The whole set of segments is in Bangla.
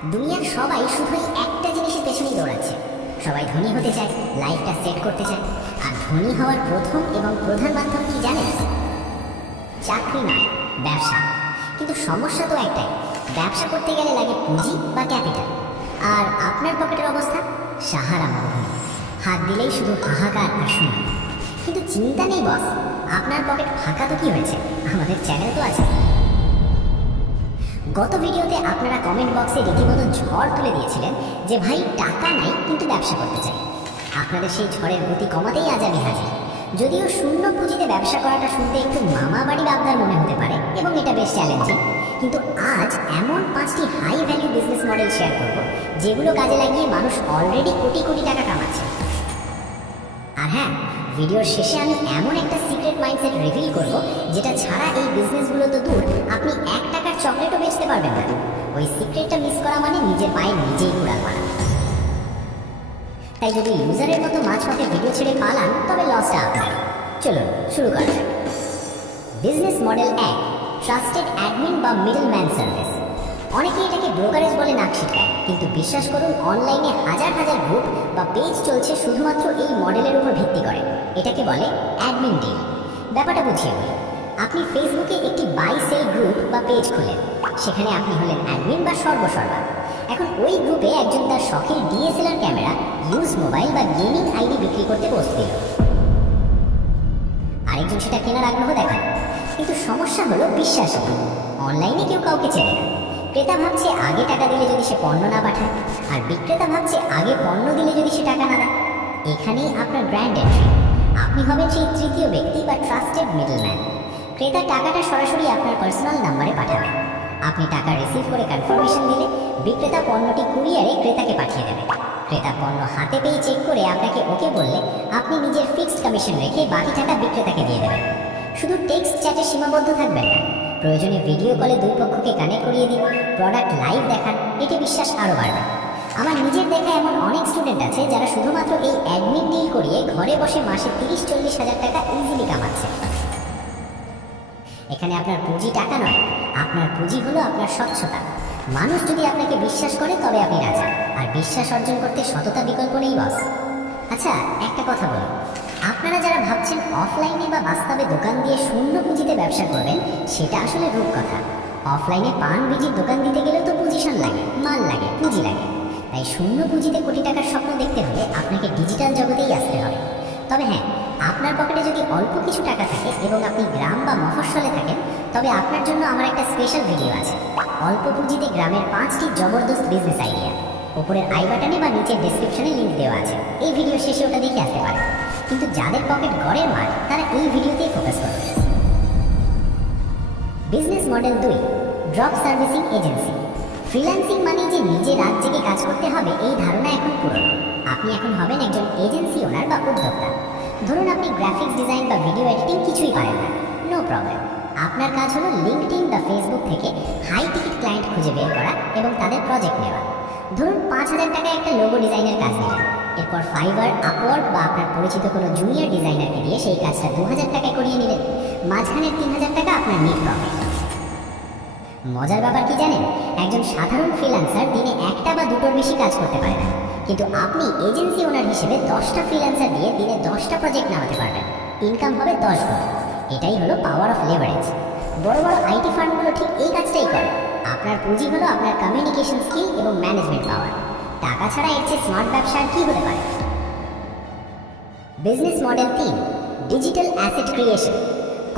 দুনিয়ার সবাই শুধুই একটা জিনিসের পেছনেই দৌড়াচ্ছে। সবাই ধনী হতে চায়, লাইফটা সেট করতে চায়। আর ধনী হওয়ার প্রথম এবং প্রধান মাধ্যম কি জানেন? চাকরি নয়, ব্যবসা। কিন্তু সমস্যা তো একটাই, ব্যবসা করতে গেলে লাগে পুঁজি বা ক্যাপিটাল। আর আপনার পকেটের অবস্থা সাহারা মরুভূমি, হাত দিলেই শুধু হাহাকার আর শূন্য। কিন্তু চিন্তা নেই বস, আপনার পকেট ফাঁকা তো কি হয়েছে, আমাদের চ্যানেল তো আছে। গত ভিডিওতে আপনারা কমেন্ট বক্সে রীতিমতো ঝড় তুলে দিয়েছিলেন যে ভাই টাকা নাই কিন্তু ব্যবসা করতে চাই। আপনাদের সেই ঝড়ের গতি কমাতেই আজ আমি হাজির। যদিও শূন্য পুঁজিতে ব্যবসা করাটা শুনতে একটু মামা বাড়ির আবদার মনে হতে পারে এবং এটা বেশ চ্যালেঞ্জিং, কিন্তু আজ এমন 5টি high value business model share করব যেগুলো কাজে লাগিয়ে মানুষ অলরেডি কোটি কোটি টাকা কামাচ্ছে। আর হ্যাঁ, ভিডিওর শেষে আমি এমন একটা সিক্রেট মাইন্ডসেট রিভিল করব যেটা ছাড়া এই বিজনেসগুলো তো দূর, আপনি 1 টাকার চকলেটও বেচতে পারবেন না। ওই সিক্রেটটা মিস করা মানে নিজের পায়ে নিজেই কুড়াল মারা। তাই যদি ইউজারের মতো মাঝপথে ভিডিও ছেড়ে পালান তবে লসটা আপনার। চলুন শুরু করা যাক। বিজনেস মডেল 1, ট্রাস্টেড অ্যাডমিন বা মিডলম্যান সার্ভিস। অনেকে এটাকে ব্রোকারেজ বলে নাক ছিটকায়, কিন্তু বিশ্বাস করুন অনলাইনে হাজার হাজার গ্রুপ বা পেজ চলছে শুধুমাত্র এই মডেলের উপর ভিত্তি করে। এটাকে বলে অ্যাডমিন ডিল। ব্যাপারটা বুঝিয়ে বলি। আপনি ফেসবুকে একটি বাই সেল গ্রুপ বা পেজ খোলেন, সেখানে আপনি হলেন অ্যাডমিন বা সর্বসর্বা। এখন ওই গ্রুপে একজন তার শখের ডিএসএলআর ক্যামেরা, ইউজ মোবাইল বা গেমিং আইডি বিক্রি করতে পোস্ট দিল। আরেকজন সেটা কেনার আগ্রহ দেখান, কিন্তু সমস্যা হলো বিশ্বাস নেই। অনলাইনে কেউ কাউকে চেনে না। ক্রেতা ভাবছে আগে টাকা দিলে যদি সে পণ্য না পাঠায়, আর বিক্রেতা ভাবছে আগে পণ্য দিলে যদি সে টাকা না দেয়। এখানেই আপনার ব্র্যান্ড এন্ট্রি। আপনি হবেন সেই তৃতীয় ব্যক্তি বা ট্রাস্টেড মিডলম্যান। ক্রেতা টাকাটা সরাসরি আপনার পার্সোনাল নাম্বারে পাঠাবে। আপনি টাকা রিসিভ করে কনফার্মেশন দিলে বিক্রেতা পণ্যটি কুরিয়ারে ক্রেতাকে পাঠিয়ে দেবে। ক্রেতা পণ্য হাতে পেয়ে চেক করে আপনাকে ওকে বললে আপনি নিজের ফিক্সড কমিশন রেখে বাকি টাকা বিক্রেতাকে দিয়ে দেবেন। শুধু টেক্সট চ্যাটে সীমাবদ্ধ থাকবেন না, প্রয়োজনে ভিডিও কলে দুই পক্ষকে কানেক্ট করিয়ে দিন, প্রোডাক্ট লাইভ দেখান, এতে বিশ্বাস আরও বাড়বে। আমার নিজের দেখা এমন অনেক স্টুডেন্ট আছে যারা শুধুমাত্র এই অ্যাডমিন ডিল করিয়ে ঘরে বসে মাসে 30-40 হাজার টাকা ইজিলি কামাচ্ছে। এখানে আপনার পুঁজি টাকা নয়, আপনার পুঁজি হলো আপনার স্বচ্ছতা। মানুষ যদি আপনাকে বিশ্বাস করে তবে আপনি রাজা, আর বিশ্বাস অর্জন করতে সততা বিকল্প নেই বস। আচ্ছা একটা কথা বলি, আপনারা যারা ভাবছেন অফলাইনে বা বাস্তবে দোকান দিয়ে শূন্য পুঁজিতে ব্যবসা করবেন, সেটা আসলে রূপকথা। অফলাইনে পান বিজির দোকান দিতে গেলেও তো পজিশন লাগে, মাল লাগে, পুঁজি লাগে। তাই শূন্য পুঁজিতে কোটি টাকার স্বপ্ন দেখতে হলে আপনাকে ডিজিটাল জগতেই আসতে হবে। তবে হ্যাঁ, আপনার পকেটে যদি অল্প কিছু টাকা থাকে এবং আপনি গ্রাম বা মফস্বলে থাকেন, তবে আপনার জন্য আমার একটা স্পেশাল ভিডিও আছে। অল্প পুঁজিতে গ্রামের 5টি জবরদস্ত বিজনেস আইডিয়া। উপরের আই বাটনে বা নিচের ডেসক্রিপশনে লিঙ্ক দেওয়া আছে। এই ভিডিও শেষে ওটা দেখে আসতে পারেন। কিন্তু যাদের পকেট গড়ের মাঠ, তারা এই ভিডিওতেই ফোকাস করবে। Business model 2, drop servicing agency. Freelancing মানে যে নিজে রাত জেগে কাজ করতে হবে এই ধারণা এখন পুরনো। আপনি এখন হবেন একজন এজেন্সি ওনার বা উদ্যোক্তা। ধরুন আপনি গ্রাফিক্স ডিজাইন বা ভিডিও এডিটিং কিছুই পারেন না, নো প্রবলেম। আপনার কাজ হলো লিঙ্কডইন বা ফেসবুক থেকে হাই টিকিট ক্লায়েন্ট খুঁজে বের করা এবং তাদের প্রজেক্ট নেওয়া। ধরুন 5,000 টাকায় একটা লোগো ডিজাইনের কাজ নিলেন, এরপর ফাইবার, আপওয়ার্ক বা আপনার পরিচিত কোনো জুনিয়র ডিজাইনারকে দিয়ে সেই কাজটা 2,000 টাকায় করিয়ে নিলেন। মাঝখানের 3,000 টাকা আপনার নেট প্রফিট। মজার ব্যাপার কি জানেন? একজন সাধারণ ফ্রিল্যান্সার দিনে 1টা বা 2টোর বেশি কাজ করতে পারে না, কিন্তু আপনি এজেন্সি ওনার হিসেবে 10টা ফ্রিল্যান্সার দিয়ে দিনে 10টা প্রজেক্ট নামাতে পারবেন। ইনকাম হবে 10 গুণ। এটাই হলো পাওয়ার অফ লেভারেজ। বড় বড় আইটি ফার্মগুলো ঠিক এই কাজটাই করে। আপনার পুঁজি হলো আপনার কমিউনিকেশন স্কিল এবং ম্যানেজমেন্ট পাওয়ার। টাকা ছাড়া এর চেয়ে স্মার্ট ব্যবসা আর কি হতে পারে? Business model 3, digital asset creation.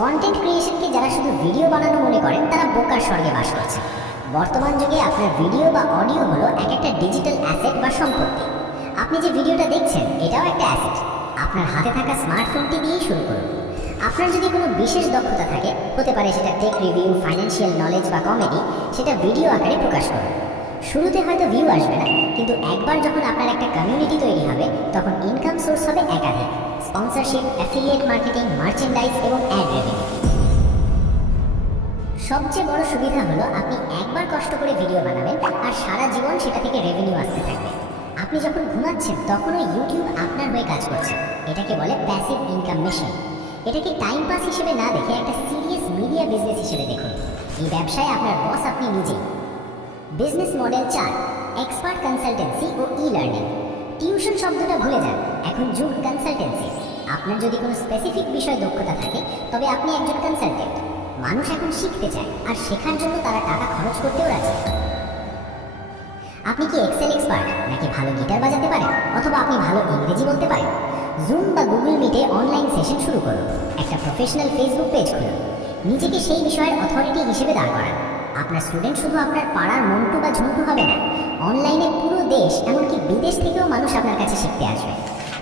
Content ক্রিয়েশনকে যারা শুধু ভিডিও বানানো মনে করেন তারা বোকার স্বর্গে বাস করছে। বর্তমান যুগে আপনার ভিডিও বা অডিও হলো এক একটা ডিজিটাল অ্যাসেট বা সম্পত্তি। আপনি যে ভিডিওটা দেখছেন এটাও একটা অ্যাসেট। আপনার হাতে থাকা স্মার্টফোনটি দিয়েই শুরু করুন। আপনার যদি কোনো বিশেষ দক্ষতা থাকে, হতে পারে সেটা টেক রিভিউ, ফাইন্যান্সিয়াল নলেজ বা কমেডি, সেটা ভিডিও আকারে প্রকাশ করুন। শুরুতে হয়তো ভিউ আসবে না, কিন্তু একবার যখন আপনার একটা কমিউনিটি তৈরি হবে তখন ইনকাম সোর্স হবে একাধিক: স্পন্সরশিপ, অ্যাফিলিয়েট মার্কেটিং, মার্চেন্ডাইজ এবং অ্যাড রেভিনিউ। সবচেয়ে বড় সুবিধা হলো আপনি একবার কষ্ট করে ভিডিও বানাবেন আর সারা জীবন সেটা থেকে রেভিনিউ আসতে থাকবে। আপনি যখন ঘুমাচ্ছেন তখনও ইউটিউব আপনার হয়ে কাজ করছে। এটাকে বলে প্যাসিভ ইনকাম মেশিন। এটাকে টাইম পাস হিসেবে না দেখে একটা সিরিয়াস মিডিয়া বিজনেস হিসেবে দেখুন। এই ব্যবসায় আপনার বস আপনি নিজেই। বিজনেস মডেল 4, এক্সপার্ট কনসালটেন্সি ও ই লার্নিং। টিউশন শব্দটা ভুলে যান, এখন যুগ কনসালটেন্সি। আপনার যদি কোনো স্পেসিফিক বিষয় দক্ষতা থাকে তবে আপনি একজন কনসালটেন্ট। মানুষ এখন শিখতে চায়, আর শেখার জন্য তারা টাকা খরচ করতেও রাজি। আপনি কি এক্সেল এক্সপার্ট, নাকি ভালো গিটার বাজাতে পারেন, অথবা আপনি ভালো ইংরেজি বলতে পারেন? জুম বা গুগল মিটে অনলাইন সেশন শুরু করুন, একটা প্রফেশনাল ফেসবুক পেজ খুলুন, নিজেকে সেই বিষয়ের অথরিটি হিসেবে দাঁড় করান। আপনার স্টুডেন্ট শুধু আপনার পাড়ার মন্টু বা ঝন্টু হবে না, অনলাইনে পুরো দেশ, এমনকি বিদেশ থেকেও মানুষ আপনার কাছে শিখতে আসবে।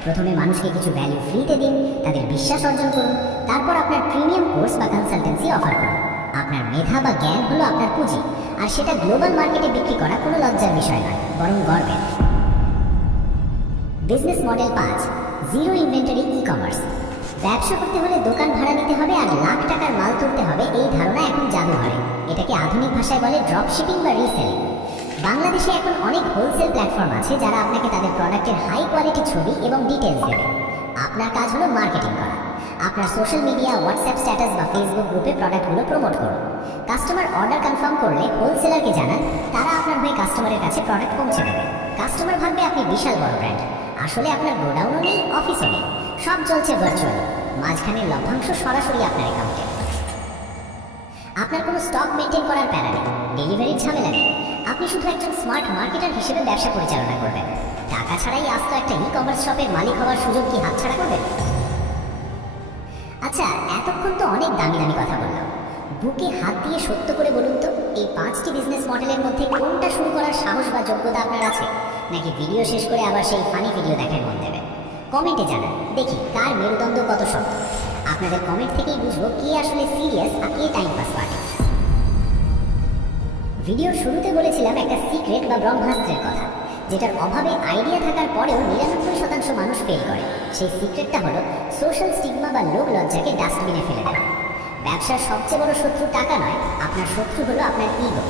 প্রথমে মানুষকে কিছু ভ্যালু ফ্রিতে দিন, তাদের বিশ্বাস অর্জন করুন, তারপর আপনার প্রিমিয়াম কোর্স বা কনসালটেন্সি অফার করুন। আপনার মেধা বা জ্ঞান হলো আপনার পুঁজি, আর সেটা গ্লোবাল মার্কেটে বিক্রি করা কোনো লজ্জার বিষয় নয়, বরং গর্বের। Business model 5, zero inventory e commerce. ব্যবসা করতে হলে দোকান ভাড়া নিতে হবে আর লাখ টাকার মাল তুলতে হবে, এই ধারণা এখন জাদুঘরে। এটাকে আধুনিক ভাষায় বলে ড্রপ শিপিং বা রিসেলিং। বাংলাদেশে এখন অনেক হোলসেল প্ল্যাটফর্ম আছে যারা আপনাকে তাদের প্রোডাক্টের হাই কোয়ালিটি ছবি এবং ডিটেলস দেবে। আপনার কাজ হলো মার্কেটিং করা। আপনার সোশ্যাল মিডিয়া, হোয়াটসঅ্যাপ স্ট্যাটাস বা ফেসবুক গ্রুপে প্রোডাক্টগুলো প্রমোট করুন। কাস্টমার অর্ডার কনফার্ম করলে হোলসেলারকে জানান, তারা আপনার হয়ে কাস্টমারের কাছে প্রোডাক্ট পৌঁছে দেবে। কাস্টমার ভাববে আপনি বিশাল বড় ব্র্যান্ড, আসলে আপনার গোডাউনও নেই, অফিসও নেই, সব চলছে ভার্চুয়ালি। মাঝখানের লভ্যাংশ সরাসরি আপনার অ্যাকাউন্টে। আপনার কোনো স্টক মেনটেন করার প্যারা নেই, ডেলিভারির ঝামেলা নেই। আপনি শুধু একজন স্মার্ট মার্কেটার হিসেবে ব্যবসা পরিচালনা করবেন। টাকা ছাড়াই আস্ত একটা ই কমার্স শপের মালিক হওয়ার সুযোগ কি হাতছাড়া করবেন? আচ্ছা, এতক্ষণ তো অনেক দামি দামি কথা বললাম। বুকে হাত দিয়ে সত্য করে বলুন তো, এই 5টি বিজনেস মডেলের মধ্যে কোনটা শুরু করার সাহস বা যোগ্যতা আপনার আছে? নাকি ভিডিও শেষ করে আবার সেই ফানি ভিডিও দেখার মন দেবেন? কমেন্টে জানান, দেখি কার মেরুদণ্ড কত শক্ত। আপনাদের কমেন্ট থেকেই বুঝবো কে আসলে সিরিয়াস আর কে টাইম পাস পার্টি। ভিডিওর শুরুতে বলেছিলাম একটা সিক্রেট বা ব্রহ্মাস্ত্রের কথা, যেটার অভাবে আইডিয়া থাকার পরেও 99% মানুষ ফেল করে। সেই সিক্রেটটা হলো সোশ্যাল স্টিগমা বা লোক লজ্জাকে ডাস্টবিনে ফেলে দেওয়া। ব্যবসার সবচেয়ে বড় শত্রু টাকা নয়, আপনার শত্রু হলো আপনার ইগো।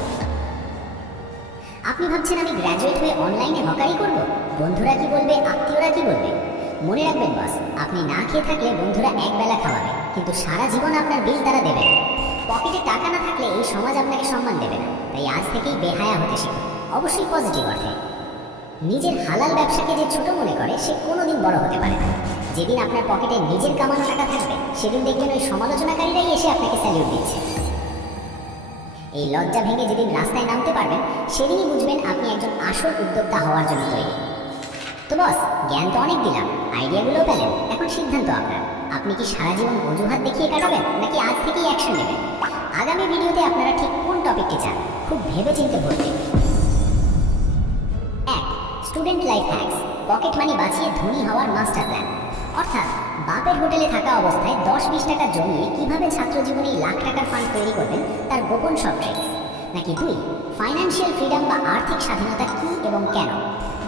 আপনি ভাবছেন আমি গ্র্যাজুয়েট হয়ে অনলাইনে হকারি করব, বন্ধুরা কি বলবে, আত্মীয়রা কি বলবে? মনে রাখবেন বস, আপনি না খেয়ে থাকলে বন্ধুরা এক বেলা খাওয়াবে, কিন্তু সারা জীবন আপনার বিল তারা দেবে না। পকেটে টাকা না থাকলে এই সমাজ আপনাকে সম্মান দেবে না। তাই আজ থেকেই বেহায়া হতে শিখুন, অবশ্যই পজিটিভ অর্থে। নিজের হালাল ব্যবসাকে যে ছোট মনে করে সে কোনোদিন বড় হতে পারে না। যেদিন আপনার পকেটে নিজের কামানো টাকা থাকবে, সেদিন দেখবেন ওই সমালোচনাকারীরাই এসে আপনাকে স্যালিউট দিচ্ছে। এই লজ্জা ভেঙে যেদিন রাস্তায় নামতে পারবেন, সেদিনই বুঝবেন আপনি একজন আসল উদ্যোক্তা হওয়ার জন্য তৈরি। তো বস, জ্ঞান তো অনেক দিলাম, আইডিয়াগুলোও পেলেন, এখন সিদ্ধান্ত আপনার। আপনি কি সারা জীবন অজুহাত দেখিয়ে কাটাবেন, নাকি আজ থেকেই অ্যাকশন নেবেন? আগামী ভিডিওতে আপনারা ঠিক কোন টপিকটি চান, খুব ভেবে চিন্তে বলবেন। 1, student life hacks, pocket money বাঁচিয়ে ধনী হওয়ার মাস্টার প্ল্যান। অর্থাৎ বাপের হোটেলে থাকা অবস্থায় 10-20 টাকা জমিয়ে কিভাবে ছাত্র জীবনে লাখ টাকার ফান্ড তৈরি করবেন, তার গোপন সব ট্রিক্স। নাকি 2, ফাইন্যান্সিয়াল ফ্রিডম বা আর্থিক স্বাধীনতা কি এবং কেন।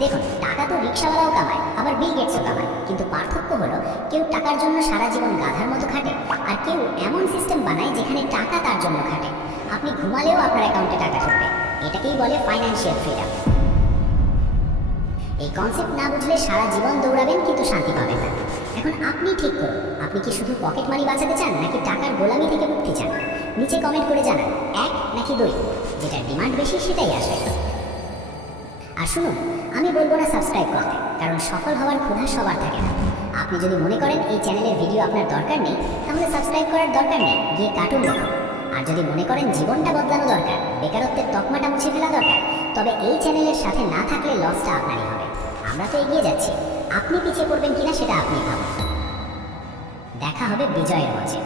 দেখুন, টাকা তো রিক্সাওয়ালাও কামায়, আবার বিল গেটসও কামায়, কিন্তু পার্থক্য হলো কেউ টাকার জন্য সারা জীবন গাধার মতো খাটে, আর কেউ এমন সিস্টেম বানায় যেখানে টাকা তার জন্য খাটে। আপনি ঘুমালেও আপনার অ্যাকাউন্টে টাকা ঢুকবে। এটাকেই বলে ফাইন্যান্সিয়াল ফ্রিডম। এই কনসেপ্ট না বুঝলে সারা জীবন দৌড়াবেন, কিন্তু শান্তি পাবেন না। এখন আপনি ঠিক করুন, আপনি কি শুধু পকেট মানি বাঁচাতে চান, নাকি টাকার গোলামি থেকে মুক্তি চান? নিচে কমেন্ট করে জানান 1 নাকি 2। যেটা ডিমান্ড বেশি সেটাই আসবে। আর শুনুন, আমি বলবো না সাবস্ক্রাইব করতে, কারণ সফল হওয়ার ক্ষুধা সবার থাকে না। আপনি যদি মনে করেন এই চ্যানেলের ভিডিও আপনার দরকার নেই, তাহলে সাবস্ক্রাইব করার দরকার নেই, গিয়ে কার্টুন দেখুন। আর যদি মনে করেন জীবনটা বদলানো দরকার, বেকারত্বের তকমাটা মুছে ফেলা দরকার, তবে এই চ্যানেলের সাথে না থাকলে লসটা আপনারই হবে। আমরা তো এগিয়ে যাচ্ছি, আপনি পিছিয়ে পড়বেন কিনা সেটা আপনি ভাবুন। দেখা হবে বিজয়ের মঞ্চে।